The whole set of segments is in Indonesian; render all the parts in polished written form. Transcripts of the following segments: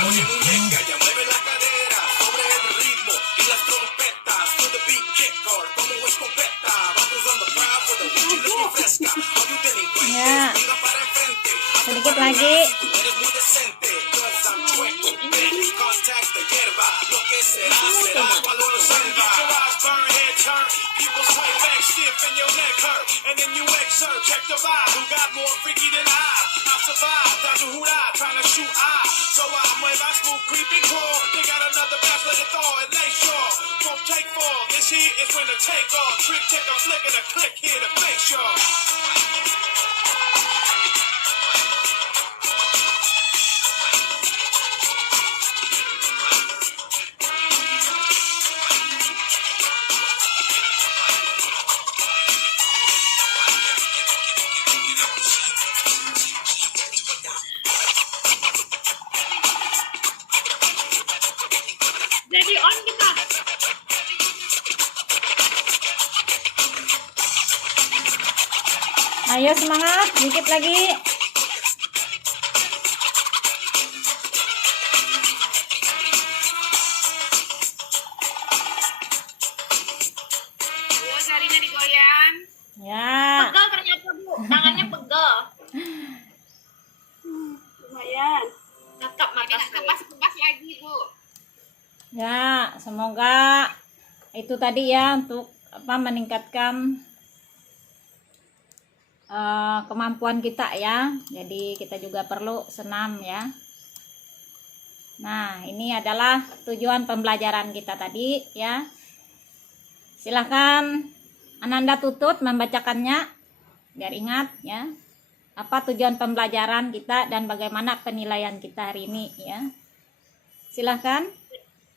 Ella mueve la cadera sobre el ritmo y las trompetas. To the beat kicker, como escopeta. Vamos on the prowl for the beat looking fresca. Oye delincuente, Ya. venga para enfrente. Sedikit lagi. Tú eres muy decente. Cause I'm chueco, baby. Contact the hierba. Lo que será, será cuando lo salva. Your eyes burn, head turn. People swipe back stiff and your neck hurt. And then you exert, check the vibe. Who got more freaky than I? I survived, that's who I trying to shoot I. So I mueva smooth, creeping core. They got another batch, let it thaw and lay shore. Won't take fall, this here is when to take off. Trick, take a flick and a click here to make sure. Jadi on kita. Ayo semangat, dikit lagi. Jarinya digoyang. Ya. Pegel ternyata Bu, tangannya pegel. Lumayan. Tetap mata kepas lagi Bu. Ya, semoga itu tadi ya untuk meningkatkan kemampuan kita ya. Jadi kita juga perlu senam ya. Nah, ini adalah tujuan pembelajaran kita tadi ya. Silahkan Ananda Tutut membacakannya biar ingat ya. Apa tujuan pembelajaran kita dan bagaimana penilaian kita hari ini ya. Silahkan.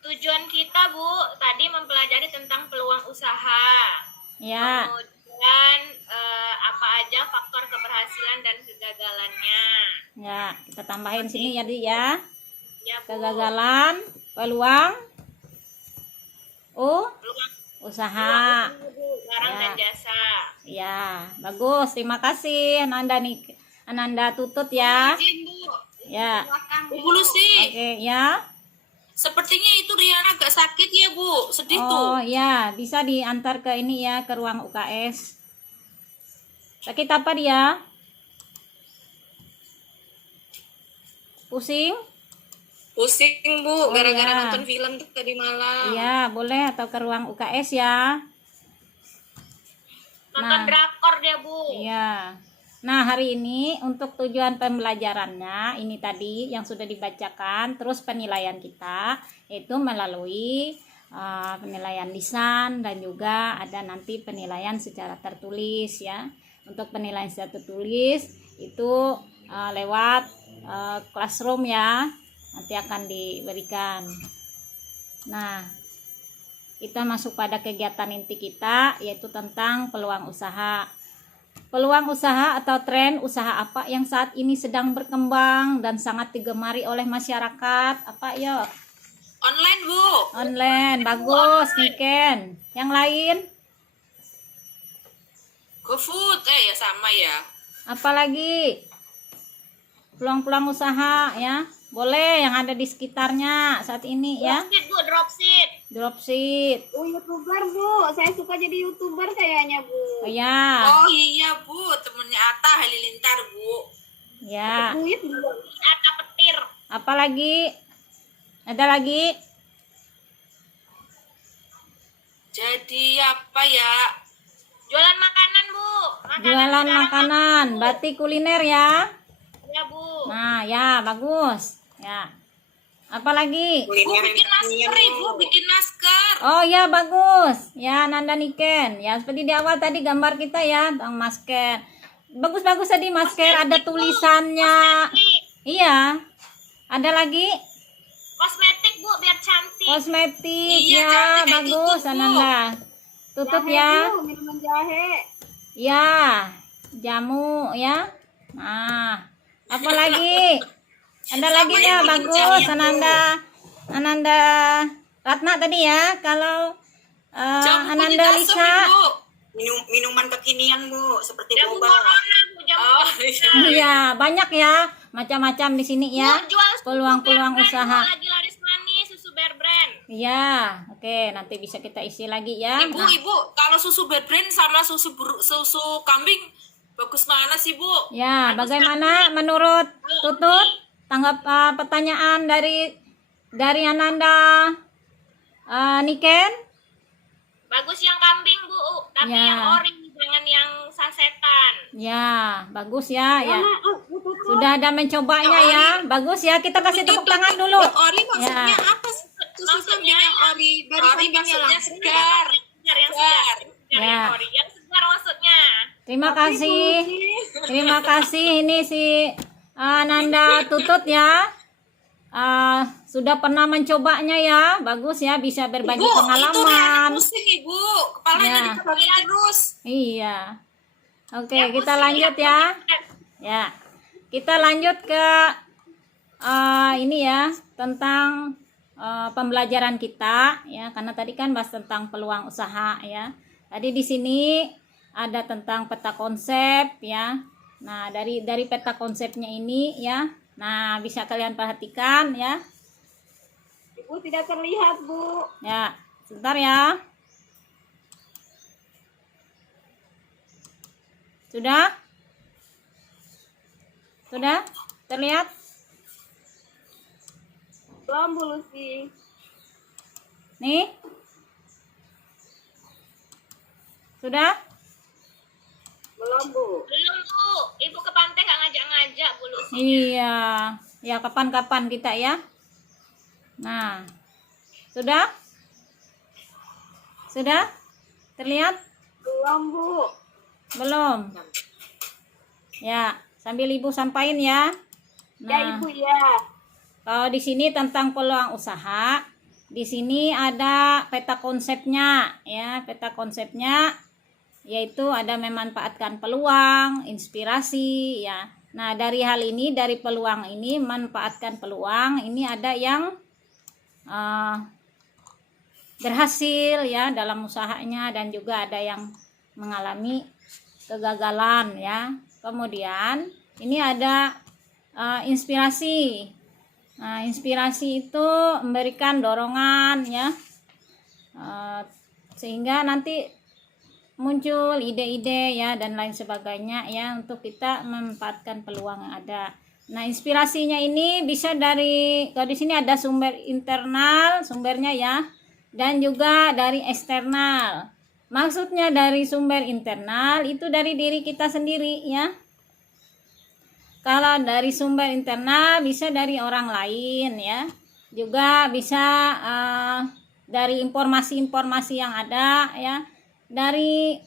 Tujuan kita Bu tadi mempelajari tentang peluang usaha. Ya. Kemudian apa aja faktor keberhasilan dan kegagalannya. Ya, kita tambahin sini ya, Di ya. Ya Bu. Kegagalan, peluang, Peluang usaha. barang Ya. dan jasa. Ya, bagus. Terima kasih Ananda Tutut ya. Izin Bu. Ya. Belakang Bu Lucy, Oke, ya. sepertinya itu Riana agak sakit ya Bu, sedih Oh, tuh. ya, bisa diantar ke ini ya, ke ruang UKS. Sakit apa dia? Pusing? Pusing Oh, Bu, gara-gara ya. nonton film tuh tadi malam. Iya, boleh atau ke ruang UKS ya. Nonton Nah. drakor dia Bu. Iya. Nah, hari ini untuk tujuan pembelajarannya ini tadi yang sudah dibacakan, terus penilaian kita itu melalui penilaian lisan dan juga ada nanti penilaian secara tertulis ya. Untuk penilaian secara tertulis itu lewat classroom ya. Nanti akan diberikan. Nah, kita masuk pada kegiatan inti kita yaitu tentang peluang usaha. Peluang usaha atau tren usaha apa yang saat ini sedang berkembang dan sangat digemari oleh masyarakat? Apa ya? Online Bu. Online, bagus, Niken. Yang lain? GoFood, ya sama ya. Apalagi? Peluang-peluang usaha ya. Boleh yang ada di sekitarnya saat ini ya. Dropship Bu, dropship. Dropship. Oh, YouTuber Bu, saya suka jadi YouTuber kayaknya Oh Bu. ya. Oh iya Bu, temennya Atta Halilintar Bu. Ya. Duit Bu. Ada petir. Apalagi? Ada lagi? Jadi apa ya? Jualan makanan Bu. Jualan sekarang makanan, Bu. berarti kuliner ya. Ya Bu. Nah, ya bagus. Ya. Apalagi? Bu bikin masker Bu, bikin masker. Oh ya bagus. Ya Nanda Niken. Ya seperti di awal tadi gambar kita ya tentang masker. Bagus-bagus tadi masker ada tulisannya. Kosmetik. Iya. Ada lagi? Kosmetik Bu, biar cantik. Kosmetik. Iya, Ya cantik kayak bagus tutut, Bu. Ananda. Tutut Jahe, ya. Bu, minuman jahe. Ya. Jamu ya. Nah, apa lagi? Ada lagi Sama ya yang bikin bagus jahe, Bu. Ananda Ratna tadi ya. Kalau Jamu Ananda Lisa, Lisa. Bu. Minuman kekinian Bu, seperti Jamu boba. corona Bu, jamu Oh corona. Iya, banyak ya, macam-macam di sini ya. Bu, jual susu Peluang-peluang Bear Brand, usaha. Bu, lagi laris manis susu Bear Brand. Iya, oke, nanti bisa kita isi lagi ya. Ibu, Nah, ibu, kalau susu Bear Brand sama susu kambing bagus mana sih, Bu? ya, bagaimana menurut Tutut tanggap pertanyaan dari Ananda Niken? Bagus yang kambing, Bu, tapi Ya. yang ori, jangan yang sasetan. Ya, bagus ya, ya. Karena Tutut Sudah ada mencobanya ya, bagus ya. Kita kasih tepuk tangan dulu. Ori maksudnya Ya. apa? Susu Maksudnya kambing yang ori. Baru Ori kambingnya maksudnya langsung. segar. Segar, yang Segar. segar. Segar, yang Ya. ori. Yang segar maksudnya. Terima kasih. Terima kasih ini si Ananda Tutut ya. Sudah pernah mencobanya ya. Bagus ya, bisa berbagi Ibu, itu Riana pengalaman. pusing, Ibu. Kepalanya Ya. dipegangin terus. Iya. Oke, Ya, kita pusing, lanjut ya. Ya. Kita lanjut ke ini ya, tentang pembelajaran kita ya, karena tadi kan bahas tentang peluang usaha ya. Tadi di sini ada tentang peta konsep ya. Nah, dari peta konsepnya ini ya. Nah, bisa kalian perhatikan ya. Ibu tidak terlihat, Bu. Ya, sebentar ya. Sudah? Sudah? Terlihat? Belum, Bu Lucy. Nih? Sudah? Belum, Bu. Belum, Bu. Ibu ke pantai nggak ngajak-ngajak, Bu Lucy. Iya. Ya, kapan-kapan kita ya. Nah. Sudah? Sudah? Terlihat? Belum, Bu. Belum. Ya, sambil Ibu sampaikan ya. Ya, Nah, Ibu, ya. kalau di sini tentang peluang usaha, di sini ada peta konsepnya ya, peta konsepnya yaitu ada memanfaatkan peluang, inspirasi ya. Nah, dari hal ini, dari peluang ini, manfaatkan peluang, ini ada yang berhasil ya dalam usahanya dan juga ada yang mengalami kegagalan ya. Kemudian ini ada inspirasi. Nah, inspirasi itu memberikan dorongan ya, sehingga nanti muncul ide-ide ya dan lain sebagainya ya untuk kita memanfaatkan peluang yang ada. Nah, inspirasinya ini bisa dari, kalau di sini ada sumber internal, sumbernya ya, dan juga dari eksternal. Maksudnya dari sumber internal itu dari diri kita sendiri ya. Kalau dari sumber internal bisa dari orang lain ya, juga bisa dari informasi-informasi yang ada ya, dari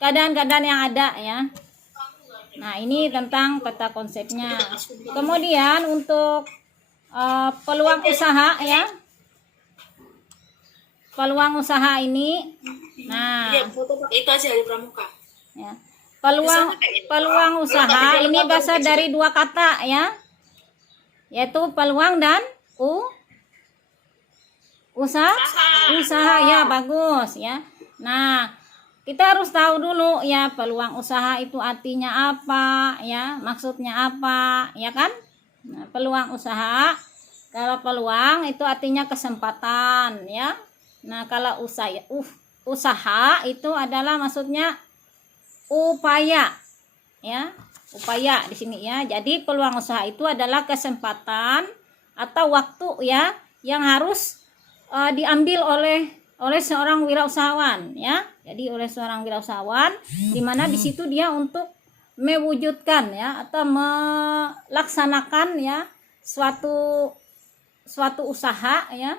keadaan-keadaan yang ada ya. Nah, ini tentang peta konsepnya. Kemudian untuk peluang usaha ya, peluang usaha ini, nah Iya, foto pakai itu aja di pramuka. ya, peluang usaha ini berasal dari dua kata ya, yaitu peluang dan usaha ya, bagus ya. Nah, kita harus tahu dulu ya peluang usaha itu artinya apa ya, maksudnya apa ya kan. Nah, peluang usaha, kalau peluang itu artinya kesempatan ya. Nah, kalau usaha itu adalah maksudnya upaya ya, upaya di sini ya. Jadi peluang usaha itu adalah kesempatan atau waktu ya yang harus diambil oleh seorang wirausahawan ya. Jadi oleh seorang wirausahawan di mana di situ dia untuk mewujudkan ya atau melaksanakan ya suatu usaha ya,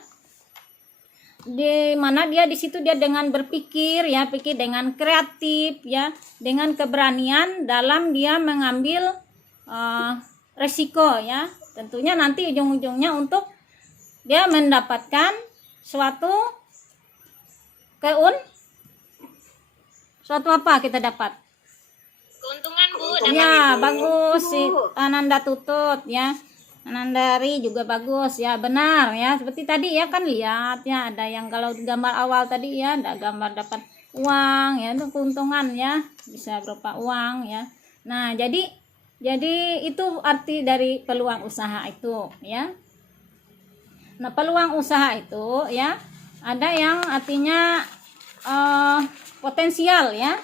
di mana dia di situ dia dengan berpikir ya, pikir dengan kreatif ya, dengan keberanian dalam dia mengambil resiko ya. Tentunya nanti ujung-ujungnya untuk dia mendapatkan suatu apa kita dapat? Keuntungan, Bu. Ya, bagus si Ananda Tutut ya. Anandari juga bagus ya, benar ya. Seperti tadi ya kan lihat ya, ada yang kalau gambar awal tadi ya, ada gambar dapat uang ya, itu keuntungan ya, bisa berupa uang ya. Nah, jadi itu arti dari peluang usaha itu ya. Nah, peluang usaha itu ya, ada yang artinya potensial ya.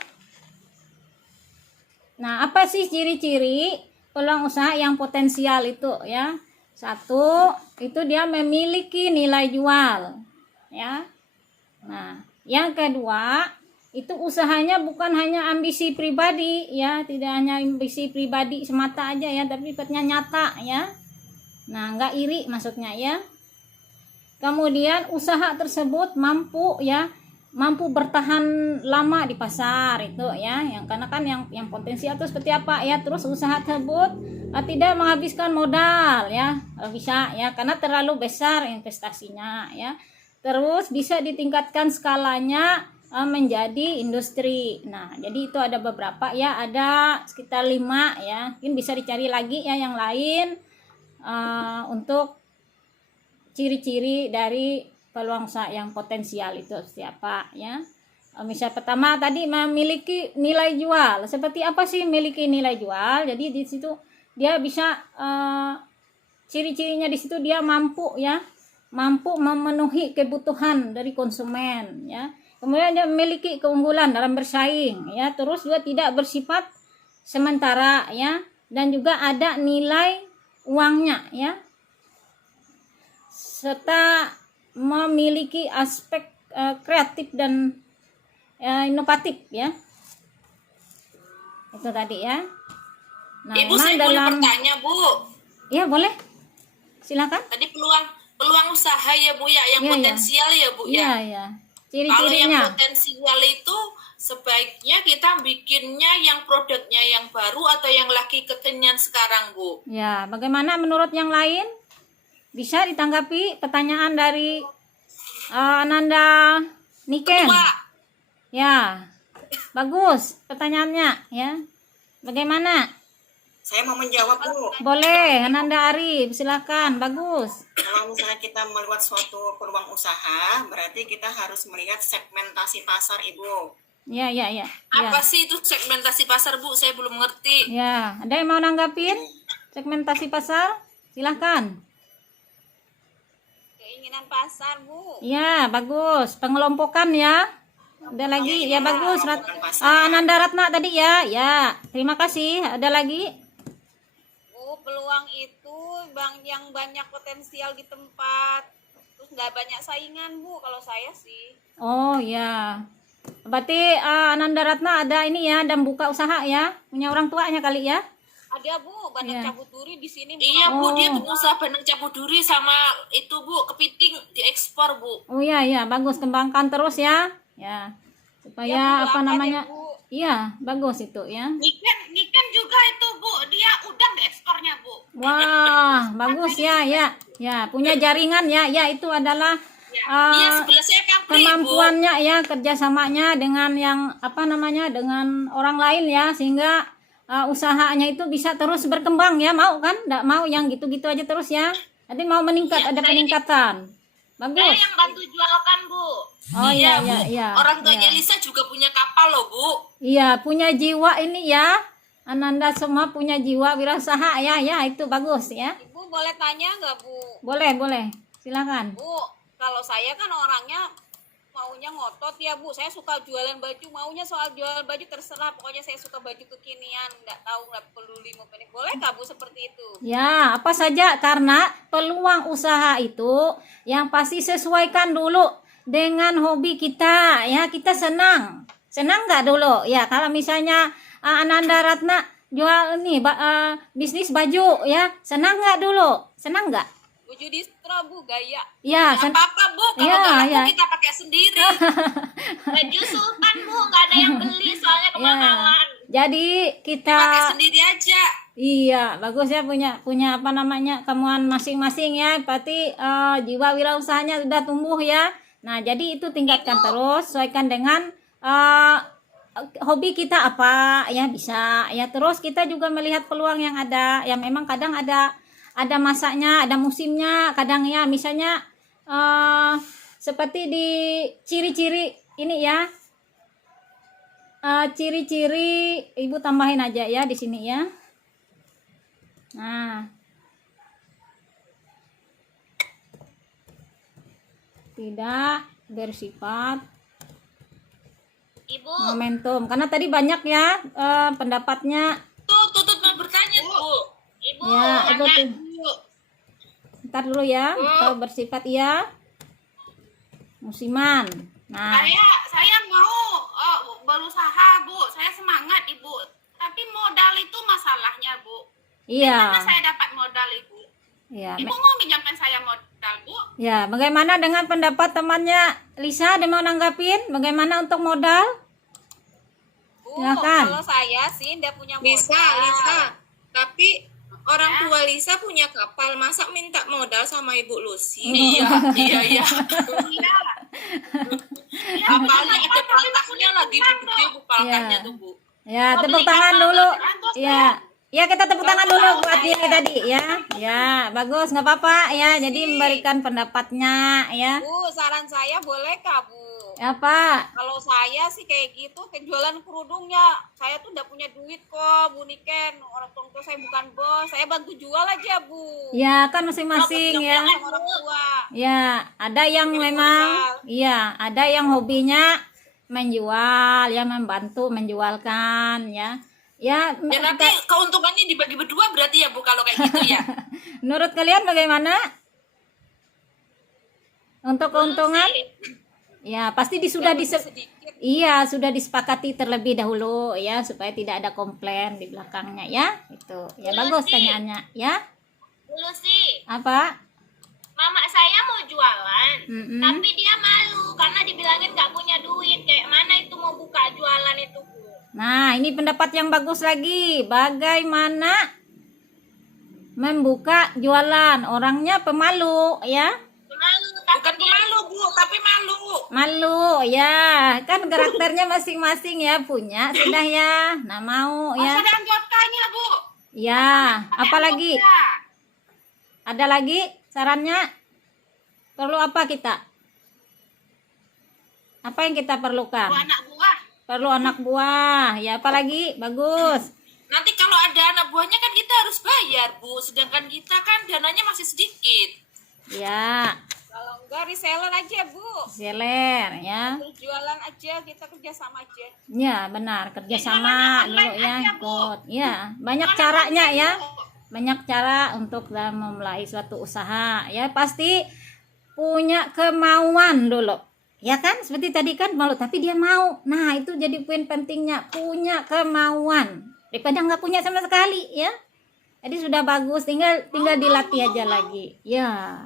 Nah, apa sih ciri-ciri peluang usaha yang potensial itu ya? Satu, itu dia memiliki nilai jual ya. Nah, yang kedua, itu usahanya bukan hanya ambisi pribadi ya, tidak hanya ambisi pribadi semata aja ya, tapi sifatnya nyata ya. Nah, enggak iri maksudnya ya. Kemudian usaha tersebut mampu bertahan lama di pasar itu ya, yang karena kan yang potensial itu seperti apa ya. Terus usaha tersebut tidak menghabiskan modal ya, bisa ya, karena terlalu besar investasinya ya. Terus bisa ditingkatkan skalanya menjadi industri. Nah, jadi itu ada beberapa ya, ada sekitar 5 ya, mungkin bisa dicari lagi ya yang lain untuk ciri-ciri dari peluang usaha yang potensial itu siapa ya. Misal pertama tadi memiliki nilai jual. Seperti apa sih memiliki nilai jual? Jadi di situ dia bisa ciri-cirinya di situ dia mampu memenuhi kebutuhan dari konsumen ya. Kemudian dia memiliki keunggulan dalam bersaing ya. Terus juga tidak bersifat sementara ya, dan juga ada nilai uangnya ya. Serta memiliki aspek kreatif dan inovatif ya. Itu tadi ya. Nah, Ibu, saya boleh bertanya, Bu? Ya, boleh. Silakan. Tadi peluang usaha ya, Bu ya, yang potensial ya, Bu ya. Iya, ya. Kalau Ciri-cirinya. yang potensial itu sebaiknya kita bikinnya yang produknya yang baru atau yang lagi kekinian sekarang, Bu? Ya, bagaimana menurut yang lain? Bisa ditanggapi pertanyaan dari Ananda Niken. Kedua, Ya, bagus pertanyaannya ya. Bagaimana? Saya mau menjawab, Bu. Boleh, Ananda Arif, silakan. Bagus. Kalau misalnya kita melihat suatu peluang usaha, berarti kita harus melihat segmentasi pasar, Ibu. Ya. apa sih itu segmentasi pasar, Bu? Saya belum ngerti. Ya, ada yang mau nanggapin segmentasi pasar? Silakan. Keinginan pasar, Bu. Ya, bagus. Pengelompokan ya. Ada lagi? Ya, bagus. Ananda Ratna tadi ya. Ya, terima kasih. Ada lagi? Bu, peluang itu yang banyak potensial di tempat. Terus nggak banyak saingan, Bu, kalau saya sih. Oh, ya. Berarti Ananda Ratna ada ini ya, dan buka usaha ya. Punya orang tuanya kali ya. Ada, Bu, banyak Iya. cabut duri di sini, Bu. Iya, Bu, dia Oh. pengusaha bandeng cabut duri sama itu, Bu, kepiting diekspor, Bu. Oh iya, bagus, kembangkan terus ya. Ya. Supaya Ya, Bu, apa doakan namanya? ya, Bu. Iya, bagus itu ya. Niken juga itu, Bu, dia udang diekspornya, Bu. Wah, bagus ya. Ya, punya jaringan ya. Ya, itu adalah Iya, sebelah saya kan Bu. kemampuannya ya, kerjasamanya dengan yang apa namanya, dengan orang lain ya, sehingga usahanya itu bisa terus berkembang ya. Mau kan? Nggak mau yang gitu-gitu aja terus ya. Nanti mau meningkat, ada peningkatan. Saya Bagus. yang bantu jualkan, Bu. Oh iya, Bu. iya. Orang tuanya Iya. Lisa juga punya kapal loh, Bu. Iya, punya jiwa ini ya. Ananda semua punya jiwa wirausaha ya. Ya, itu bagus ya. Ibu boleh tanya nggak, Bu? Boleh. Silakan. Bu, kalau saya kan orangnya maunya ngotot ya, Bu. Saya suka jualan baju, maunya soal jualan baju terserah. Pokoknya saya suka baju kekinian, nggak peduli mau pendek. Boleh nggak, Bu, seperti itu? Ya, apa saja, karena peluang usaha itu yang pasti sesuaikan dulu dengan hobi kita ya. Kita senang nggak dulu ya. Kalau misalnya Ananda Ratna jual nih bisnis baju ya, senang nggak dulu? Senang nggak? Baju distro, Bu, gaya. Ya, Nggak apa-apa, Bu. Kalau Iya, nggak laku iya. kita pakai sendiri. Baju sultan, Bu, nggak ada yang beli soalnya ya. kemahalan. Jadi Pakai kita sendiri aja. iya, bagus ya, punya apa namanya, kemauan masing-masing ya. Berarti jiwa wirausahanya sudah tumbuh ya. Nah, jadi itu tingkatkan terus, sesuaikan dengan hobi kita apa ya, bisa ya. Terus kita juga melihat peluang yang ada, yang memang kadang ada masanya, ada musimnya, kadang ya, misalnya seperti di ciri-ciri ini ya, ciri-ciri Ibu tambahin aja ya di sini ya. Nah, tidak bersifat Ibu, momentum, karena tadi banyak ya pendapatnya. Tutut mau bertanya, Bu. Ibu, Ya, Ibu tuh. Ntar dulu ya. Atau bersifat iya musiman. Nah, Saya mau berusaha, Bu. Saya semangat, Ibu. Tapi modal itu masalahnya, Bu. Gimana iya. saya dapat modal, Ibu? Ya, Ibu mau minjamkan saya modal, Bu? ya, bagaimana dengan pendapat temannya Lisa? Dia mau nanggapin bagaimana untuk modal? Bu, Silakan. kalau saya sih ndak punya modal. Lisa. Tapi orang tua Lisa punya kapal, masa minta modal sama Ibu Lucy? Iya. iya. Kapalnya ada palkasnya lagi, Bu. Gede, Bu, palkasnya Ya. tuh, Bu. Ya, tepuk tangan dulu. Ya. Ya, kita tepuk tangan dulu buat ini tadi ya. Ya, bagus, nggak apa-apa ya. Jadi memberikan pendapatnya ya. Bu, saran saya bolehkah, Bu? Apa? Kalau saya sih kayak gitu, penjualan kerudungnya, saya tuh ndak punya duit kok, Bu Niken. Orang tua saya bukan bos, saya bantu jual aja, Bu. Ya, kan masing-masing ya. Sama orang tua. Ya, ada yang memang iya, ada yang hobinya menjual, ya membantu menjualkan ya. Ya, Ya nanti keuntungannya dibagi berdua berarti ya, Bu, kalau kayak gitu ya. menurut kalian bagaimana? Untuk keuntungan? Ya, pasti sudah Sedikit. iya, sudah disepakati terlebih dahulu ya supaya tidak ada komplain di belakangnya ya. Itu. Ya bagus tanyaannya ya. Dulu sih, Apa? mama saya mau jualan, Mm-mm. tapi dia malu karena dibilangin nggak punya duit. Kayak mana itu mau buka jualan itu, Bu? Nah, ini pendapat yang bagus lagi. Bagaimana membuka jualan? Orangnya pemalu ya. Malu, Bukan pemalu, Bu, tapi malu. Malu ya. Kan karakternya masing-masing ya punya sudah ya. Nah, mau Harus ya. ada anggotanya, Bu. Ya, apalagi? Ada lagi sarannya? Perlu apa kita? Apa yang kita perlukan? Bu, anak buah. Perlu anak buah. Ya, apalagi? Bagus. Nanti kalau ada anak buahnya kan kita harus bayar, Bu. Sedangkan kita kan dananya masih sedikit. Ya, Kalau enggak reseller aja, Bu. seller ya. Berjualan aja, kita kerja sama aja. Ya, benar. Kerjasama dulu ya. Ikut. Ya, banyak caranya ya. Banyak cara untuk dalam memulai suatu usaha. Ya, pasti punya kemauan dulu. Ya kan? Seperti tadi kan malu, tapi dia mau. Nah, itu jadi poin pentingnya. Punya kemauan. Daripada nggak punya sama sekali ya. Jadi sudah bagus, tinggal dilatih aja lagi. Ya.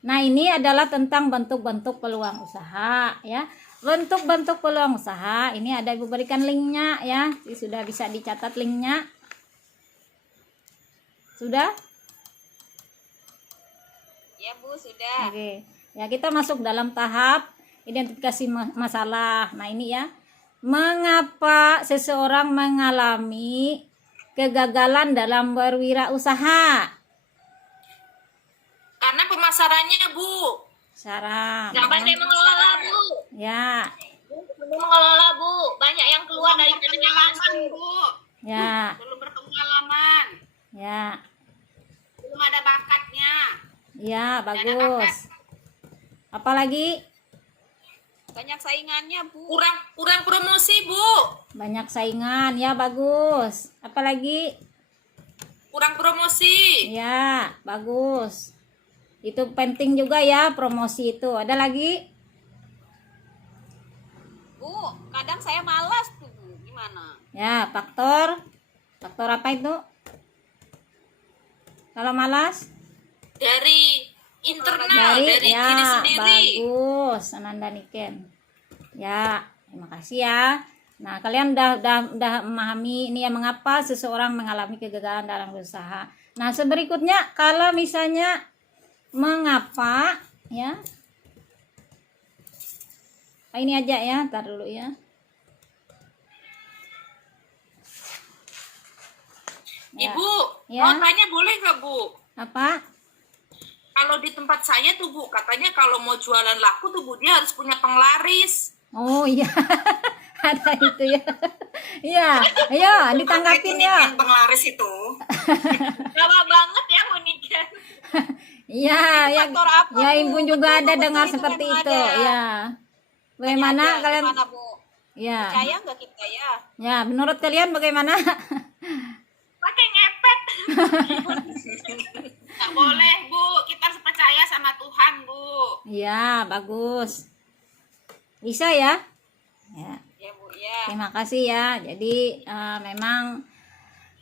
Nah, ini adalah tentang bentuk-bentuk peluang usaha ya. Bentuk-bentuk peluang usaha ini ada Ibu berikan linknya ya. Sudah bisa dicatat linknya. Sudah? Ya, Bu, sudah. Oke. Ya, kita masuk dalam tahap identifikasi masalah. Nah, ini ya. Mengapa seseorang mengalami kegagalan dalam berwirausaha? Karena pemasarannya, Bu. Sarang. Nggak pandai mengelola, Bu. Ya. Belum mengelola, Bu. Banyak yang keluar dari Pengalaman, Bu. Ya. Belum berpengalaman. Ya. Belum ada bakatnya. Ya, bagus. Apalagi? Banyak saingannya, Bu. Kurang promosi, Bu. Banyak saingan. Ya, bagus. Apalagi? Kurang promosi. Ya, bagus. Itu penting juga ya, promosi itu. Ada lagi? Bu, kadang saya malas tuh, Bu. Gimana? Ya, faktor apa itu? Kalau malas? Dari internal, dari ya, diri sendiri. bagus, Ananda Niken. Ya, terima kasih ya. Nah, kalian udah memahami ini ya mengapa seseorang mengalami kegagalan dalam berusaha. Nah, seberikutnya kalau misalnya mengapa ya? Ini aja ya, ntar dulu ya. Ya. Ibu, Ya. mau tanya boleh nggak, Bu? Apa? Kalau di tempat saya tuh, Bu, katanya kalau mau jualan laku tuh, Bu, dia harus punya penglaris. Oh iya. Ada itu ya. Iya, ayo ditanggapin ya. Uniken penglaris itu. Lama banget ya unikan. Iya, ya. Faktor apa, Ya, Bu? Ibu juga Betul, ada betul, dengar itu seperti memang itu. ada. Ya. Bagaimana Ada. kalian? Gimana, Bu? Ya. Percaya nggak kita ya? Ya, menurut kalian bagaimana? Pakai ngepet. Nggak boleh, Bu. Kita harus percaya sama Tuhan, Bu. Iya, bagus. Bisa ya? Ya. Ya, Bu, ya. Terima kasih ya. Jadi memang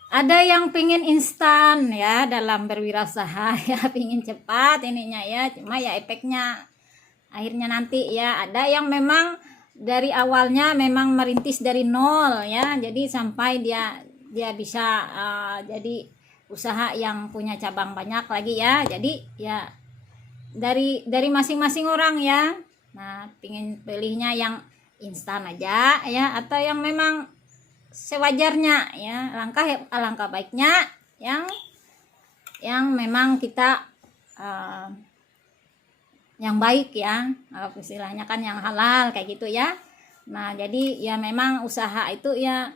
ada yang pingin instan ya dalam berwirausaha ya, pingin cepat ininya ya. Cuma ya efeknya akhirnya nanti ya. Ada yang memang dari awalnya memang merintis dari nol ya. Jadi sampai dia bisa jadi usaha yang punya cabang banyak lagi ya. Jadi ya dari masing-masing orang ya. Nah, pingin pilihnya yang instan aja ya, atau yang memang sewajarnya ya. Alangkah baiknya yang memang kita yang baik ya, istilahnya kan yang halal kayak gitu ya. Nah, jadi ya memang usaha itu ya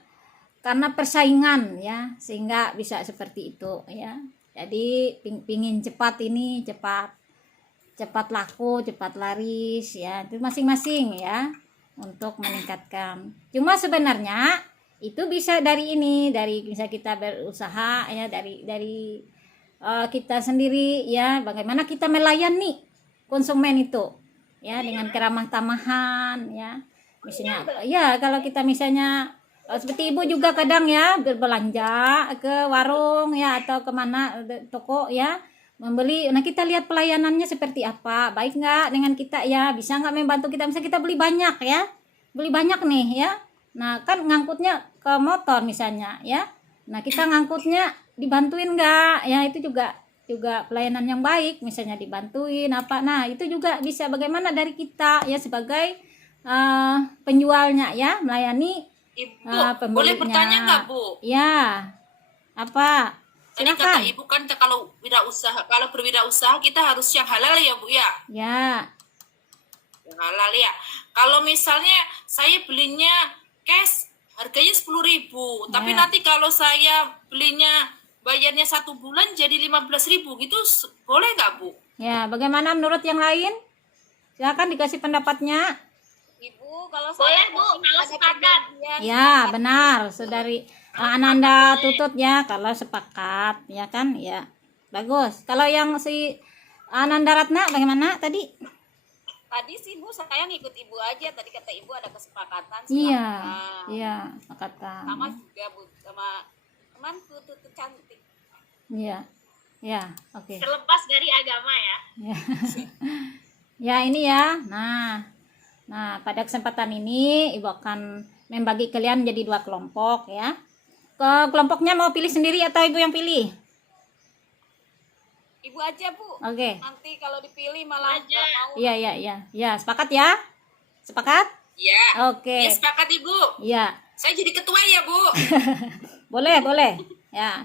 karena persaingan ya, sehingga bisa seperti itu ya. Jadi pingin cepat ini, cepat laku, cepat laris ya, itu masing-masing ya untuk meningkatkan. Cuma sebenarnya itu bisa dari bisa kita berusaha ya, dari kita sendiri ya, bagaimana kita melayani konsumen itu ya dengan keramah tamahan ya. Misalnya ya kalau kita misalnya seperti Ibu juga kadang ya berbelanja ke warung ya atau kemana toko ya, membeli. Nah, kita lihat pelayanannya seperti apa, baik nggak dengan kita ya, bisa nggak membantu kita. Misalnya kita beli banyak nih ya. Nah, kan ngangkutnya ke motor misalnya ya. Nah, kita ngangkutnya dibantuin nggak ya, itu juga pelayanan yang baik, misalnya dibantuin apa. Nah, itu juga bisa bagaimana dari kita ya sebagai penjualnya ya, melayani Ibu, pembelinya. boleh bertanya nggak, Bu? Ya, apa? Tadi Silakan. kata Ibu kan kalau berwirausaha kita harus yang halal ya, Bu ya? Ya, Yang halal ya. Kalau misalnya saya belinya cash harganya 10.000, tapi Ya. nanti kalau saya belinya bayarnya 1 bulan jadi 15.000 gitu, boleh nggak, Bu? ya. Bagaimana menurut yang lain? Silakan dikasih pendapatnya. Ibu, kalau Boleh, saya Bu, mungkin kalau ada sepakat. kejadian Ya, benar, Saudari Ananda Tutut ya, kalau sepakat ya kan, ya. Bagus. Kalau yang si Ananda Ratna bagaimana tadi? tadi sih Bu, saya ngikut Ibu aja. Tadi kata Ibu ada kesepakatan. Iya. silahkan. Iya, sepakatan. Sama juga Bu, sama temanku Tutut cantik. Iya. Ya, oke. Terlepas dari agama ya. Ya. Ya, ini ya. Nah, pada kesempatan ini Ibu akan membagi kalian jadi 2 kelompok ya. Kelompoknya mau pilih sendiri atau Ibu yang pilih? Ibu aja Bu. Oke. Nanti kalau dipilih malah Aja. nggak mau. Iya. Ya, sepakat ya? Sepakat? Ya. Oke. Ya, sepakat, Ibu. Iya. Saya jadi ketua ya, Bu. Boleh. Ya.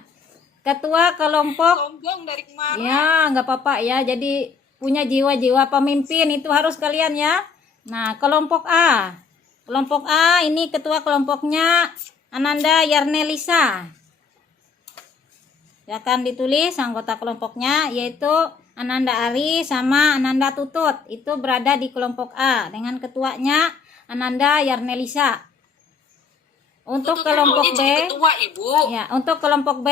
Ketua kelompok. Sombong dari kemarin. Ya, nggak apa-apa ya. Jadi punya jiwa-jiwa pemimpin itu harus kalian ya. Nah, kelompok A. Kelompok A ini ketua kelompoknya Ananda Yarnelisa. Silakan ditulis anggota kelompoknya, yaitu Ananda Ari sama Ananda Tutut. Itu berada di kelompok A dengan ketuanya Ananda Yarnelisa. Untuk Tutut kelompok maunya B, jadi ketua, Ibu. ya, untuk kelompok B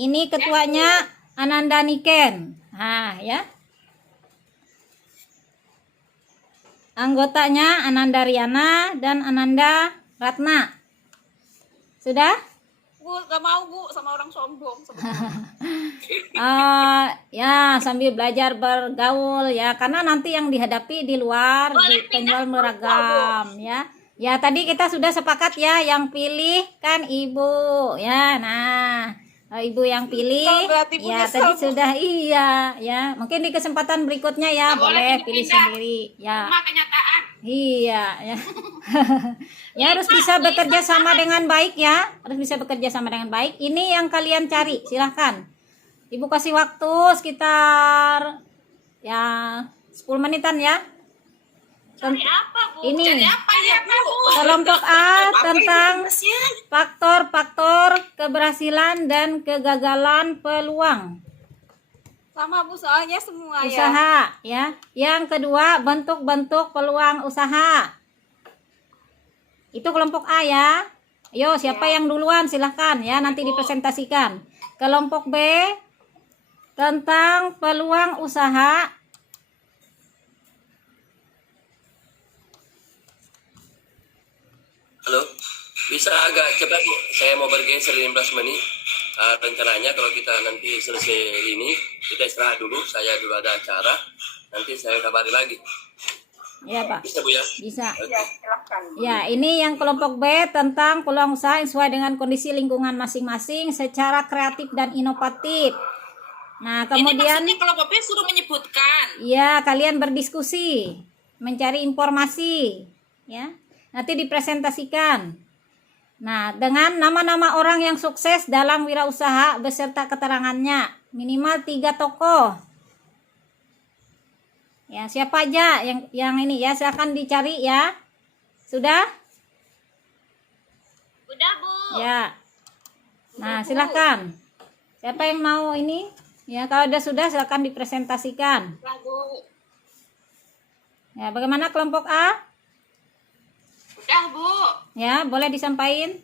ini ketuanya Ananda Niken. Nah, ya. Anggotanya Ananda Riana dan Ananda Ratna. Sudah? Bu, gak mau Bu sama orang sombong. Ya, sambil belajar bergaul ya, karena nanti yang dihadapi di luar di penjual beragam ya. Ya, tadi kita sudah sepakat ya, yang pilih kan Ibu ya. Nah, Ibu yang pilih Berarti Bu ya, nyesel, tadi Bu. sudah iya ya. Mungkin di kesempatan berikutnya ya Nggak boleh boleh pilih pindah-pindah. sendiri ya. Cuma kenyataan. Iya ya. Ya, harus bisa bekerja sama dengan baik ya. Harus bisa bekerja sama dengan baik. Ini yang kalian cari, silahkan. Ibu kasih waktu sekitar ya 10 menitan ya. Cari apa, Bu? Ini Jadi apa ya Bu? kelompok A tentang Masnya? faktor-faktor keberhasilan dan kegagalan peluang Sama Bu, soalnya semua ya. usaha ya. Yang kedua, bentuk-bentuk peluang usaha. Itu kelompok A ya. Ayo, siapa yang duluan silahkan ya, nanti dipresentasikan. Kelompok B tentang peluang usaha. Halo, bisa agak cepat Bu? Saya mau bergeser 15 menit. Rencananya kalau kita nanti selesai ini, kita istirahat dulu. Saya dulu ada acara. Nanti saya kabari lagi. Ya Pak, Bisa Bu ya? bisa. Ya, silahkan. Ya, ini yang kelompok B tentang peluang usaha yang sesuai dengan kondisi lingkungan masing-masing secara kreatif dan inovatif. Nah, Ini kemudian maksudnya kalau Bapak suruh menyebutkan. ya kalian berdiskusi, mencari informasi, ya. Nanti dipresentasikan. Nah, dengan nama-nama orang yang sukses dalam wirausaha beserta keterangannya, minimal 3 tokoh. Ya, siapa aja yang ini ya, silakan dicari ya. Sudah? Udah, Bu. Ya. Nah, silakan. Siapa yang mau ini? Ya, kalau sudah silakan dipresentasikan. Udah, Bu. Ya, bagaimana kelompok A? Udah, Bu. Ya, boleh disampaikan.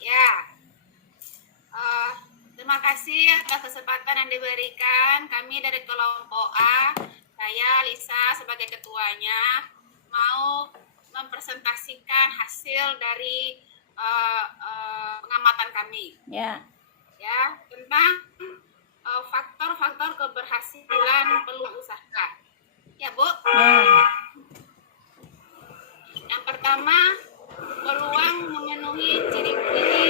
Ya. Terima kasih atas kesempatan yang diberikan. Kami dari kelompok A, saya Lisa sebagai ketuanya, mau mempresentasikan hasil dari pengamatan kami. Ya. Ya, tentang faktor-faktor keberhasilan peluang usaha. Ya, Bu. Ya. Yang pertama, peluang memenuhi ciri-ciri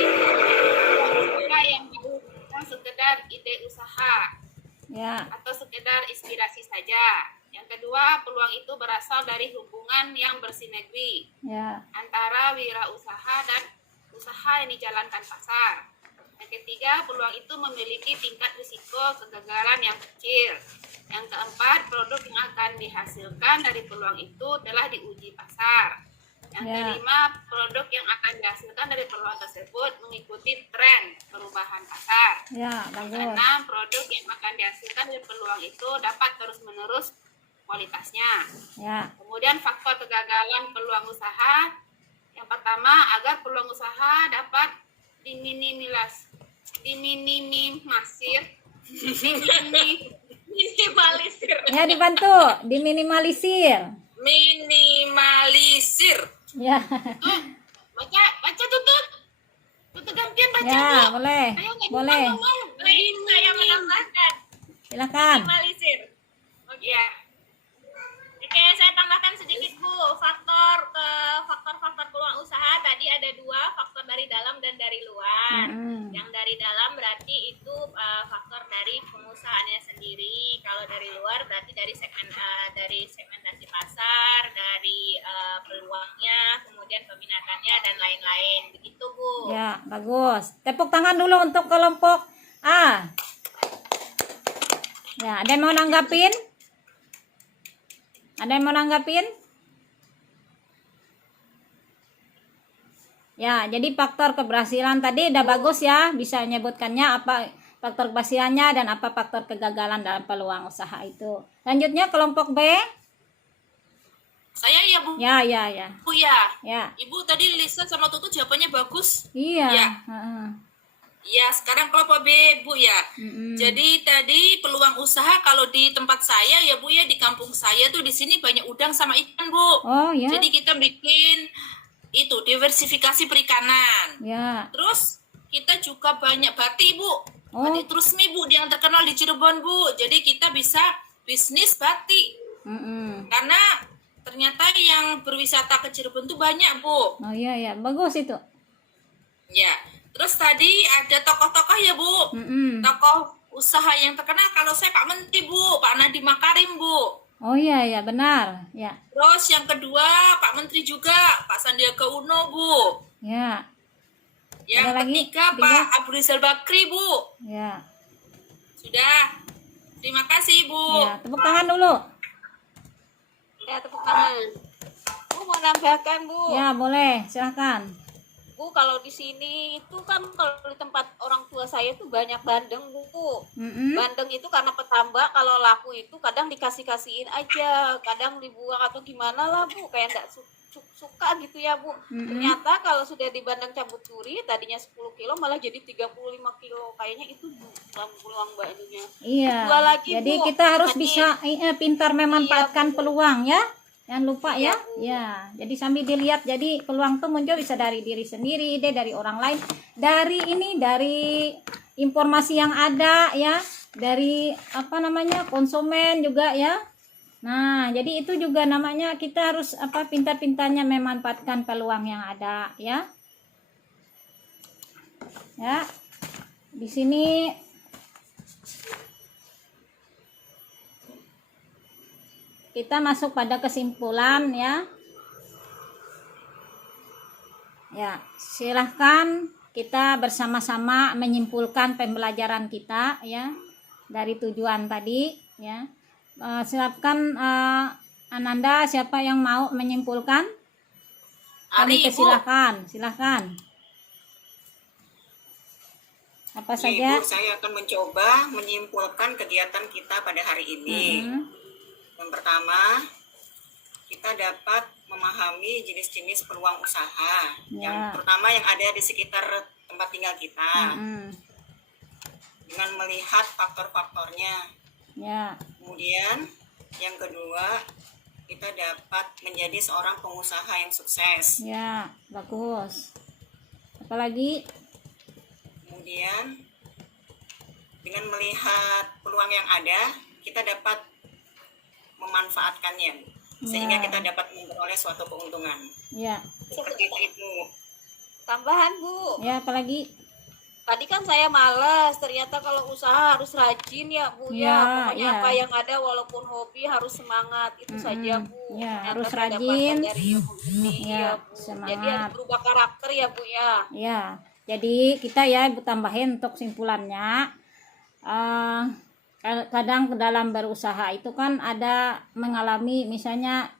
usaha yang bukan sekedar ide usaha Ya. atau sekedar inspirasi saja. Yang kedua, peluang itu berasal dari hubungan yang bersinergi Ya. antara wirausaha dan usaha yang dijalankan pasar. Yang ketiga, peluang itu memiliki tingkat risiko kegagalan yang kecil. Yang keempat, produk yang akan dihasilkan dari peluang itu telah diuji pasar. Yang Ya. kelima, produk yang akan dihasilkan dari peluang tersebut mengikuti tren perubahan pasar. Ya, Yang bagus. keenam, produk yang akan dihasilkan dari peluang itu dapat terus-menerus kualitasnya. Ya. Kemudian faktor kegagalan peluang usaha. Yang pertama, agar peluang usaha dapat diminimalisir, Ya, dibantu, diminimalisir. Minimalisir. Ya. baca tutut gantian baca Ya, Bu. boleh. Saya nggak Boleh. bisa ngomong. Baik, saya menambahkan. Silakan. Minimalisir. Ya. Oke, saya tambahkan sedikit, Bu. Faktor-faktor peluang usaha tadi ada 2, faktor dari dalam dan dari luar. Mm-mm. Yang dari dalam berarti itu faktor dari pengusahanya sendiri. Kalau dari luar berarti dari segmentasi pasar, dari peluangnya, kemudian peminatannya dan lain-lain. Begitu, Bu. Ya, bagus. Tepuk tangan dulu untuk kelompok A. Ya, ada yang mau nanggapin? Ada yang mau nanggapin? Ya, jadi faktor keberhasilan tadi udah bagus ya, bisa menyebutkannya apa faktor keberhasilannya dan apa faktor kegagalan dalam peluang usaha itu. Lanjutnya kelompok B. Saya ya Bu. Ya, ya, ya. Bu ya. Ya. Ibu tadi Lisa sama Tutut jawabannya bagus. Iya. Ya. Heeh. Ya, sekarang kelompok B Bu ya. Mm-mm. Jadi tadi peluang usaha kalau di tempat saya ya Bu ya, di kampung saya tuh di sini banyak udang sama ikan Bu. Oh, ya. Jadi kita bikin itu diversifikasi perikanan. Ya. Terus kita juga banyak batik Bu. Oh. Batik Trusmi Bu yang terkenal di Cirebon Bu. Jadi kita bisa bisnis batik. Mm-mm. Karena ternyata yang berwisata ke Cirebon tuh banyak Bu. Oh, iya, ya. Bagus itu. Ya. Terus tadi ada tokoh-tokoh ya Bu. Mm-mm. Tokoh usaha yang terkenal kalau saya Pak Menteri Bu, Pak Nadiem Makarim Bu. Oh, iya, ya. Benar. Ya. Terus yang kedua Pak Menteri juga, Pak Sandiaga Uno Bu. Ya. Yang Ada lagi? ketiga Ketiga? Pak Abu Rizal Bakri Bu. Ya. Sudah. Terima kasih Bu. Ya, tepuk tangan dulu. Ya, tepuk tangan. Bu mau nambahkan, Bu. Ya, boleh, silahkan. Bu, kalau di sini itu kan kalau di tempat orang tua saya tuh banyak bandeng, Bu. Mm-mm. Bandeng itu karena petambak, kalau laku itu kadang dikasih-kasihin aja, kadang dibuang atau gimana lah, Bu. Kayak enggak suka gitu ya, Bu. Mm-mm. Ternyata kalau sudah di bandeng cabut turi, tadinya 10 kilo malah jadi 35 kilo. Kayaknya itu Bu, peluang bajunya. Iya. Dua lagi, Jadi Bu. kita harus Tadi- bisa pintar memanfaatkan Iya, Bu. peluang ya. Jangan lupa Iya, ya. Bu. Ya. Jadi sambil dilihat, jadi peluang tuh muncul bisa dari diri sendiri, deh dari orang lain, dari informasi yang ada ya, dari konsumen juga ya. Nah, jadi itu juga namanya kita harus pintar-pintarnya memanfaatkan peluang yang ada ya. Ya. Di sini kita masuk pada kesimpulan ya. Ya, silahkan kita bersama-sama menyimpulkan pembelajaran kita ya dari tujuan tadi ya. Silakan Ananda, siapa yang mau menyimpulkan? Kami Ari, Bu. silahkan. Apa Iya, saja? Ibu, saya akan mencoba menyimpulkan kegiatan kita pada hari ini. Mhm. Yang pertama, kita dapat memahami jenis-jenis peluang usaha, Ya. yang terutama yang ada di sekitar tempat tinggal kita, Mhm. dengan melihat faktor-faktornya. Ya. Kemudian, yang kedua, kita dapat menjadi seorang pengusaha yang sukses. Ya, bagus. Apalagi? Kemudian, dengan melihat peluang yang ada, kita dapat memanfaatkannya, sehingga Ya. kita dapat memperoleh suatu keuntungan. Ya. Seperti itu. Tambahan, Bu. Ya, apalagi? Tadi kan saya males, ternyata kalau usaha harus rajin ya, Bu ya. Ya, Pokoknya ya. apa yang ada walaupun hobi harus semangat, itu saja, Bu. Ya, Ternyata harus saya rajin. dapatkan dari ilmu ini, Ya, ya, Bu. Jadi semangat. harus berubah karakter ya, Bu ya. Ya, jadi kita ya Ibu tambahin untuk simpulannya. Kadang dalam berusaha itu kan ada mengalami misalnya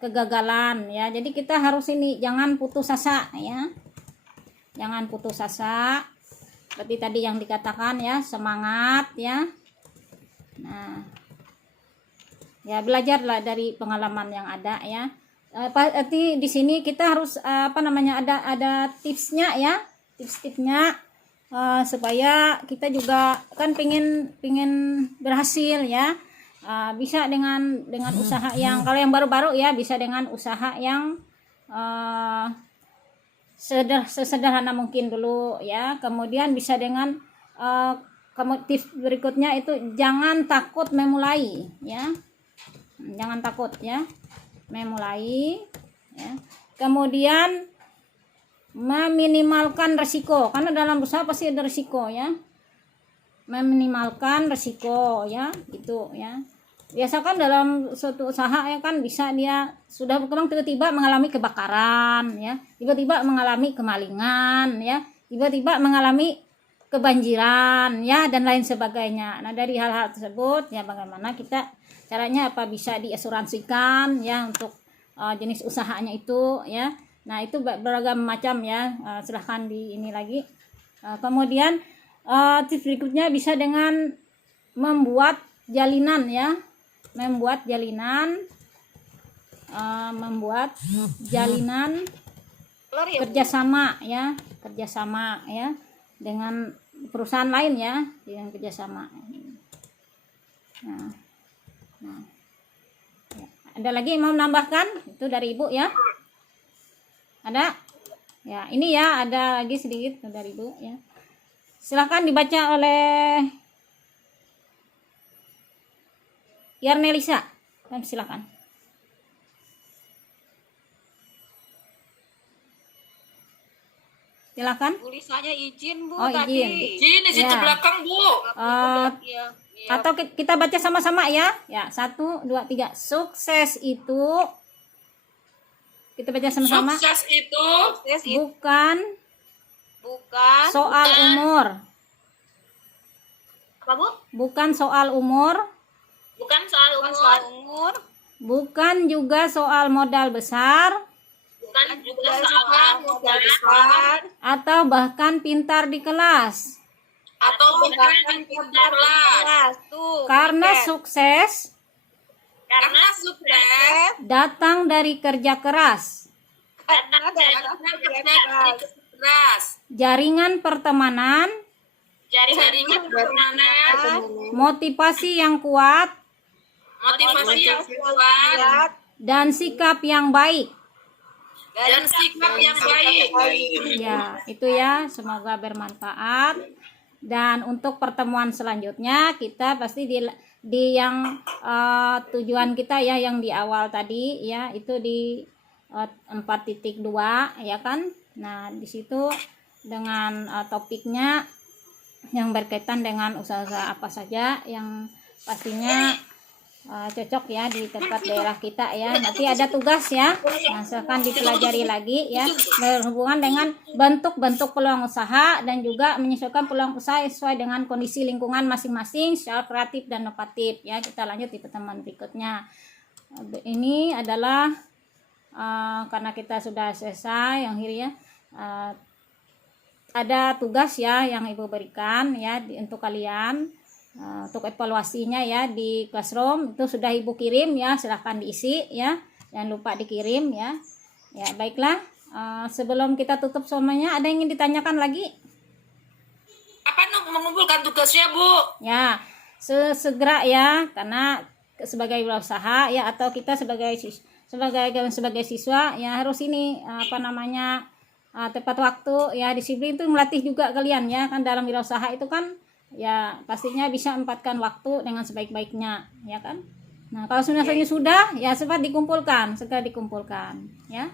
kegagalan ya. Jadi kita harus jangan putus asa ya. Jangan putus asa. Seperti tadi yang dikatakan ya, semangat ya. Nah, ya belajarlah dari pengalaman yang ada ya. Di sini kita harus ada tipsnya ya, tips-tipsnya supaya kita juga kan pingin berhasil ya. Bisa dengan usaha yang, kalau yang baru-baru ya bisa dengan usaha yang sesederhana mungkin dulu ya. Kemudian bisa dengan tips berikutnya itu jangan takut memulai ya. Jangan takut ya memulai ya. Kemudian meminimalkan resiko, karena dalam usaha pasti ada resiko ya. Meminimalkan resiko ya, gitu ya. Biasa kan dalam suatu usaha ya kan bisa dia sudah berkembang tiba-tiba mengalami kebakaran ya, tiba-tiba mengalami kemalingan ya, tiba-tiba mengalami kebanjiran ya, dan lain sebagainya. Nah, dari hal-hal tersebut ya bagaimana kita caranya bisa diasuransikan ya untuk jenis usahanya itu ya. Nah, itu beragam macam ya. Silahkan di ini lagi. Kemudian tips berikutnya bisa dengan membuat jalinan ya. Membuat jalinan Keluar ya, Bu? kerjasama ya dengan perusahaan lain ya, dengan kerjasama. Nah. Ya. Ada lagi yang mau menambahkan? Itu dari Ibu ya. Ada? Ya, ini ya ada lagi sedikit dari Ibu ya. Silakan dibaca oleh Yarnelisa. Silakan. Silakan. Bu Lisanya izin, Bu, Oh, tadi. izin. Sini situ Ya. belakang, Bu. Iya. Atau kita baca sama-sama ya. Ya, 1, 2, 3. Sukses itu, kita baca sama-sama. Sukses itu Sukses itu Bukan bukan soal umur. Apa, Bu? Bukan soal umur. Bukan soal bukan umur, soal umur, bukan juga soal modal besar, bukan juga Juga soal modal besar atau bahkan pintar di kelas. atau bahkan pintar kelas. kelas tuh. Karena Miket. sukses Karena sukses datang dari kerja keras, Karena karena kerja keras, jaringan pertemanan, jaringan pertemanan, motivasi yang kuat, motivasi yang kuat, dan sikap yang baik. dan sikap yang baik. Ya, itu ya, semoga bermanfaat. Dan untuk pertemuan selanjutnya kita pasti di yang tujuan kita ya, yang di awal tadi ya, itu di 4.2 ya kan. Nah, di situ dengan topiknya yang berkaitan dengan usaha-usaha apa saja yang pastinya cocok ya di tempat daerah kita ya. Nanti ada tugas ya, nah silahkan dipelajari lagi ya, berhubungan dengan bentuk-bentuk peluang usaha dan juga menyesuaikan peluang usaha sesuai dengan kondisi lingkungan masing-masing secara kreatif dan inovatif ya. Kita lanjut di pertemuan berikutnya. Ini adalah karena kita sudah selesai yang akhirnya ada tugas ya yang Ibu berikan ya untuk kalian. Untuk evaluasinya ya di classroom itu sudah Ibu kirim ya, silahkan diisi ya, jangan lupa dikirim ya. Ya baiklah, sebelum kita tutup semuanya ada yang ingin ditanyakan lagi? Apa mengumpulkan tugasnya, Bu? Ya segera ya, karena sebagai wirausaha ya, atau kita sebagai siswa ya harus ini tepat waktu ya, disiplin itu melatih juga kalian ya kan. Dalam wirausaha itu kan ya pastinya bisa empatkan waktu dengan sebaik-baiknya ya kan. Nah kalau sudah ya cepat dikumpulkan, segera dikumpulkan ya.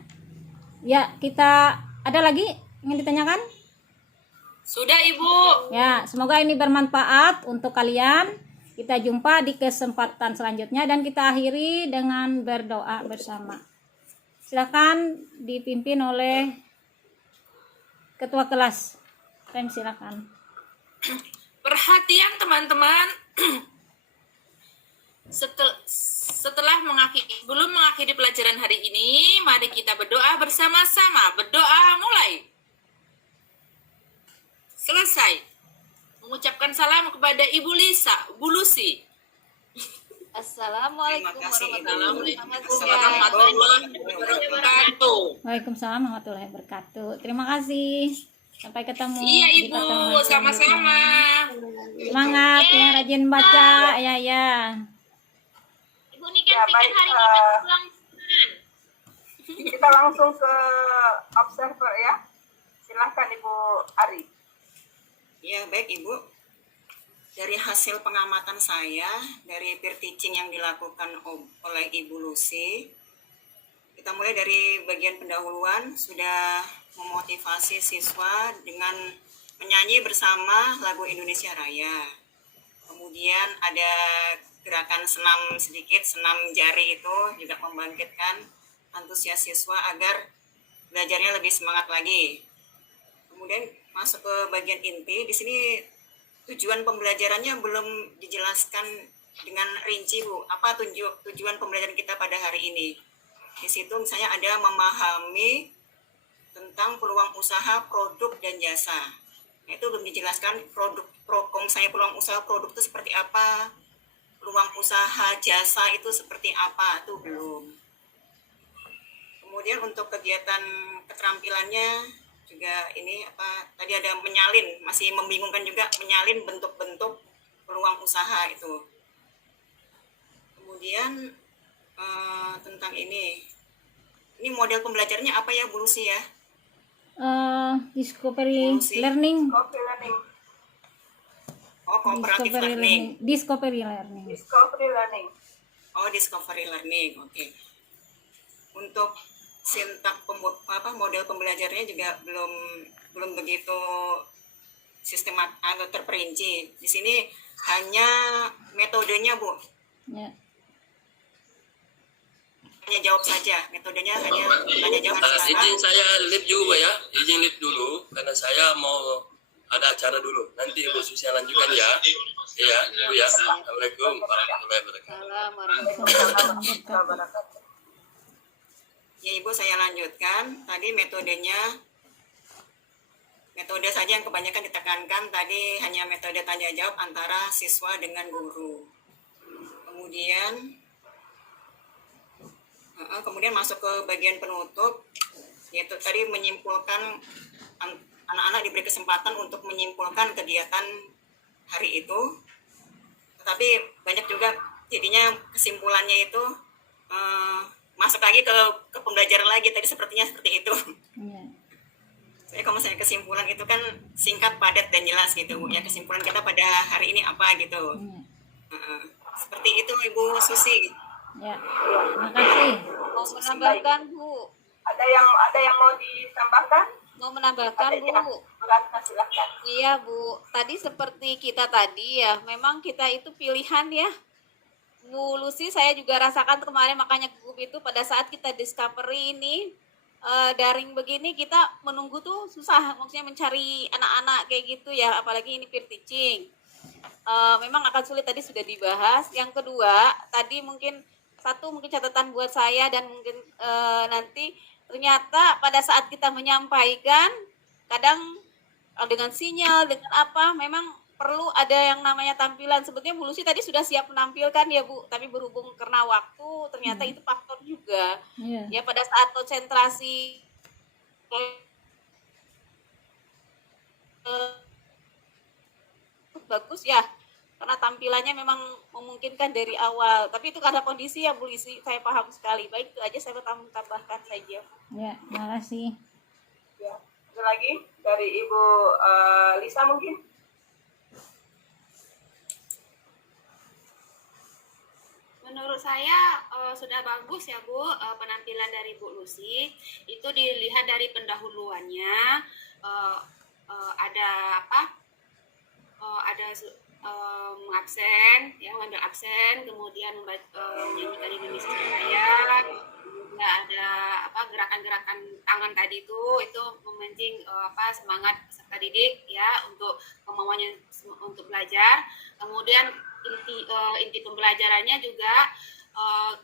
Ya, kita ada lagi ingin ditanyakan? Sudah, Ibu. Ya, semoga ini bermanfaat untuk kalian. Kita jumpa di kesempatan selanjutnya dan kita akhiri dengan berdoa bersama. Silakan dipimpin oleh ketua kelas. Silakan. Perhatian teman-teman, belum mengakhiri pelajaran hari ini, mari kita berdoa bersama-sama. Berdoa mulai. Selesai. Mengucapkan salam kepada Ibu Lisa, Bu Lucy. Assalamualaikum warahmatullahi Warahmatullahi wabarakatuh. Waalaikumsalam warahmatullahi wabarakatuh. Terima kasih. Sampai ketemu. Iya, di Ibu, pertemuan sama-sama. Semangat yang rajin baca ya. Ibu Niken pikir hari ini kan pulang kanan. Kita langsung ke observer ya. Silahkan Ibu Ari. Ya, baik Ibu. Dari hasil pengamatan saya, dari peer teaching yang dilakukan oleh Ibu Lucy, kita mulai dari bagian pendahuluan, sudah memotivasi siswa dengan menyanyi bersama lagu Indonesia Raya. Kemudian ada gerakan senam sedikit, senam jari itu juga membangkitkan antusias siswa agar belajarnya lebih semangat lagi. Kemudian masuk ke bagian inti, di sini tujuan pembelajarannya belum dijelaskan dengan rinci, Bu. Apa tujuan pembelajaran kita pada hari ini? Di situ misalnya ada memahami tentang peluang usaha, produk, dan jasa. Nah, itu belum dijelaskan misalnya peluang usaha produk itu seperti apa, peluang usaha jasa itu seperti apa, itu belum. Kemudian untuk kegiatan keterampilannya juga ini tadi ada menyalin, masih membingungkan juga menyalin bentuk-bentuk peluang usaha itu. Kemudian tentang ini model pembelajarannya apa ya, Bu Lucy ya? Discovery learning. Discovery learning. Oh, cooperative learning. Discovery learning. Discovery learning. Oh, discovery learning. Oke. Untuk sintak model pembelajarannya juga belum begitu sistemat atau terperinci. Di sini hanya metodenya, Bu. Ya. Hanya jawab saja, metodenya hanya jawab saja. Izin saya live juga ya, izin live dulu karena saya mau ada acara dulu. Nanti Ibu Susi lanjutkan ya. Iya, Ibu ya. Assalamualaikum warahmatullahi wabarakatuh. Salam warahmatullahi wabarakatuh. Ya Ibu, saya lanjutkan. Tadi metode saja yang kebanyakan ditekankan tadi, hanya metode tanya jawab antara siswa dengan guru. Kemudian masuk ke bagian penutup, yaitu tadi menyimpulkan, anak-anak diberi kesempatan untuk menyimpulkan kegiatan hari itu. Tetapi banyak juga jadinya kesimpulannya itu masuk lagi ke pembelajaran lagi, tadi sepertinya seperti itu. Iya. Saya kalau misalnya kesimpulan itu kan singkat, padat, dan jelas gitu Bu. Ya, kesimpulan kita pada hari ini apa gitu. Iya. Seperti itu Ibu Susi. Ya, terima kasih. Mau menambahkan Bu? Ada yang mau ditambahkan? Mau menambahkan Bu? Silahkan. Iya Bu, tadi seperti kita tadi ya, memang kita itu pilihan ya. Bu Lucy, saya juga rasakan kemarin, makanya gugup itu pada saat kita discovery ini daring begini, kita menunggu tuh susah, maksudnya mencari anak-anak kayak gitu ya, apalagi ini peer teaching. Memang akan sulit, tadi sudah dibahas. Yang kedua, tadi mungkin catatan buat saya, dan mungkin nanti ternyata pada saat kita menyampaikan, kadang dengan sinyal, dengan apa, memang perlu ada yang namanya tampilan. Sebetulnya Bu Lucy tadi sudah siap menampilkan ya Bu, tapi berhubung karena waktu, ternyata itu faktor juga. Ya pada saat konsentrasi bagus ya, karena tampilannya memang memungkinkan dari awal. Tapi itu karena kondisi ya Bu Lucy, saya paham sekali. Baik, itu aja saya tambahkan saja. Ya, terima kasih. Ya. Ada lagi dari Ibu Lisa mungkin? Menurut saya sudah bagus ya Bu, penampilan dari Bu Lucy. Itu dilihat dari pendahuluannya, ada apa? Ada absen, ya mengambil absen, kemudian menyanyikan Indonesia Raya, juga ada apa gerakan-gerakan tangan tadi itu memancing semangat peserta didik ya untuk kemauannya untuk belajar. Kemudian inti pembelajarannya juga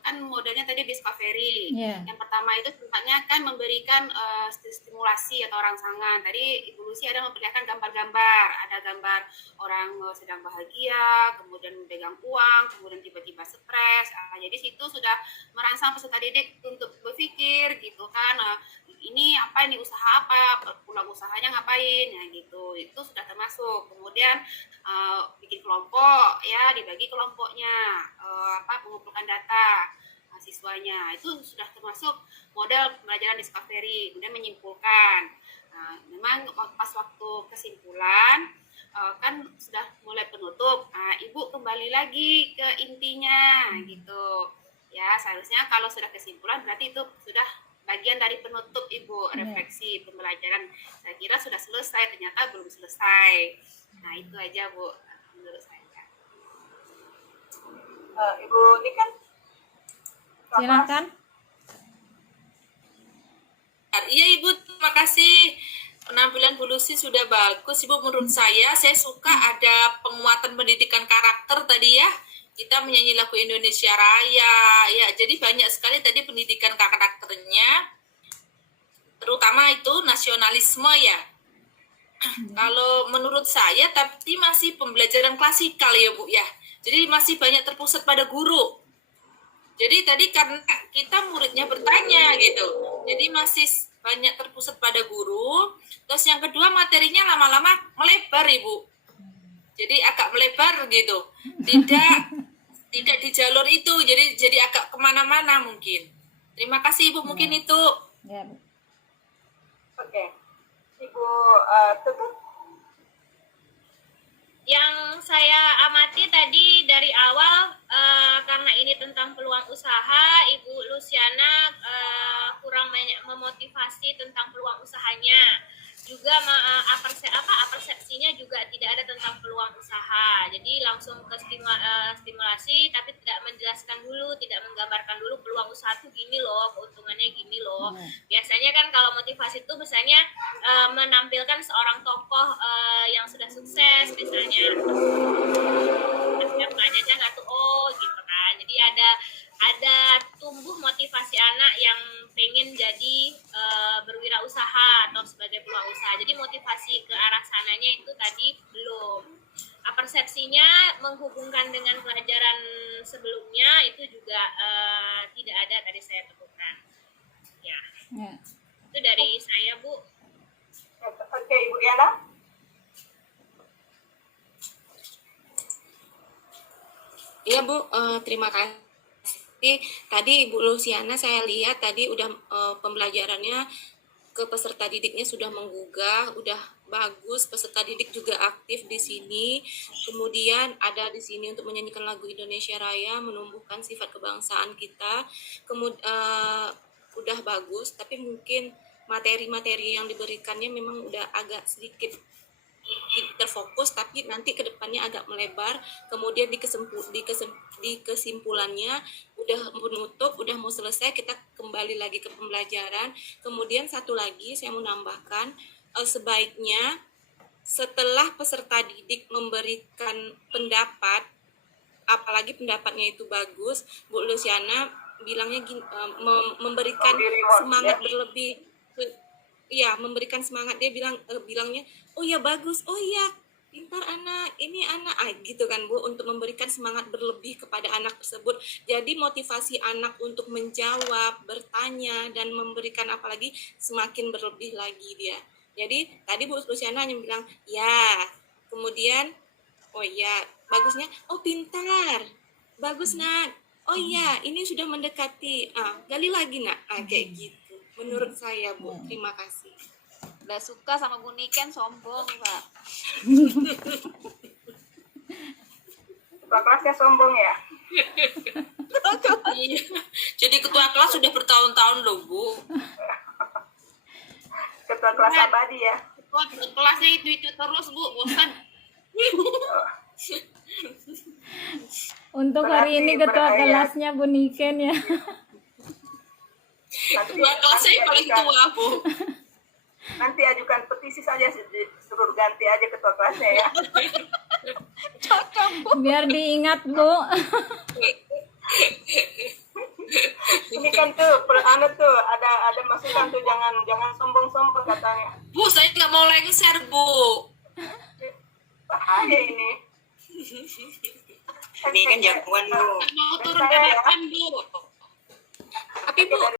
kan modelnya tadi discovery. Yang pertama itu tempatnya kan memberikan stimulasi atau rangsangan. Tadi Ibu Lucy ada memperlihatkan gambar-gambar, ada gambar orang sedang bahagia, kemudian memegang uang, kemudian tiba-tiba stres. Jadi situ sudah merangsang peserta didik untuk berpikir gitu kan, ini apa, ini usaha apa, pulang usahanya ngapain, ya gitu. Itu sudah termasuk. Kemudian bikin kelompok ya, dibagi kelompoknya, mengumpulkan data siswanya, itu sudah termasuk model pembelajaran discovery. Kemudian menyimpulkan, memang pas waktu kesimpulan kan sudah mulai penutup, Ibu kembali lagi ke intinya gitu ya. Seharusnya kalau sudah kesimpulan berarti itu sudah bagian dari penutup Ibu, refleksi pembelajaran. Saya kira sudah selesai, ternyata belum selesai. Nah itu aja Bu menurut saya. Ibu Niken, Silakan. Iya Ibu, terima kasih. Penampilan Bu Lucy sudah bagus Ibu. Menurut saya suka ada penguatan pendidikan karakter tadi ya. Kita menyanyi lagu Indonesia Raya ya. Jadi banyak sekali tadi pendidikan karakternya. Terutama itu nasionalisme ya. Kalau menurut saya tapi masih pembelajaran klasikal ya Bu ya. Jadi masih banyak terpusat pada guru. Jadi tadi karena kita muridnya bertanya gitu. Jadi masih banyak terpusat pada guru. Terus yang kedua materinya lama-lama melebar Ibu. Jadi agak melebar gitu. Tidak di jalur itu. Jadi agak kemana-mana mungkin. Terima kasih Ibu, mungkin itu. Ya. Oke. Ibu tutup. Yang saya amati tadi dari awal, karena ini tentang peluang usaha, Ibu Luciana kurang memotivasi tentang peluang usahanya. juga persepsinya juga tidak ada tentang peluang usaha. Jadi langsung ke stimulasi tapi tidak menjelaskan dulu, tidak menggambarkan dulu peluang usaha itu gini loh, keuntungannya gini loh. Biasanya kan kalau motivasi itu misalnya menampilkan seorang tokoh yang sudah sukses misalnya. Siapa aja nggak tuh, oh gitu kan. Jadi ada tumbuh motivasi anak yang pengen jadi berwirausaha atau sebagai peluang usaha. Jadi motivasi ke arah sananya itu tadi belum. Persepsinya menghubungkan dengan pelajaran sebelumnya itu juga tidak ada tadi saya temukan. Ya. Itu dari saya, Bu. Oke, Ibu Yana. Iya Bu, terima kasih. Tadi Ibu Luciana saya lihat tadi udah pembelajarannya ke peserta didiknya sudah menggugah, udah bagus. Peserta didik juga aktif di sini. Kemudian ada di sini untuk menyanyikan lagu Indonesia Raya, menumbuhkan sifat kebangsaan kita. Udah bagus, tapi mungkin materi-materi yang diberikannya memang udah agak sedikit terfokus, tapi nanti ke depannya agak melebar. Kemudian di kesimpulannya udah menutup, udah mau selesai, kita kembali lagi ke pembelajaran. Kemudian satu lagi saya mau nambahkan, sebaiknya setelah peserta didik memberikan pendapat, apalagi pendapatnya itu bagus, Bu Luciana bilangnya gini, memberikan semangat berlebih. Iya, memberikan semangat. Dia bilangnya, oh ya bagus, oh ya pintar anak, ini anak, gitu kan Bu, untuk memberikan semangat berlebih kepada anak tersebut. Jadi motivasi anak untuk menjawab, bertanya, dan memberikan apalagi semakin berlebih lagi dia. Jadi tadi Bu Luciana hanya bilang, ya, kemudian, oh ya, bagusnya, oh pintar, bagus nak, oh ya, ini sudah mendekati, gali lagi nak, kayak gitu. Menurut saya Bu, terima kasih. Nggak suka sama Bu Niken, sombong Pak. Ketua kelasnya sombong ya? Iya. Jadi ketua kelas sudah bertahun-tahun loh Bu. Ketua kelas abadi ya? Kelasnya itu terus Bu, bosan. Untuk hari ini ketua kelasnya Bu Niken ya. Ketua kelasnya yang paling tua Bu. Nanti ajukan petisi saja, suruh ganti aja ketua kelasnya ya. Biar diingat Bu. Ini kan tuh tuh ada masukan tuh, jangan sombong-sombong katanya. Bu, saya nggak mau lengser Bu. Bahaya ini. Ini kan jagoan Bu. Mau turun ke depan Bu. Tapi Bu,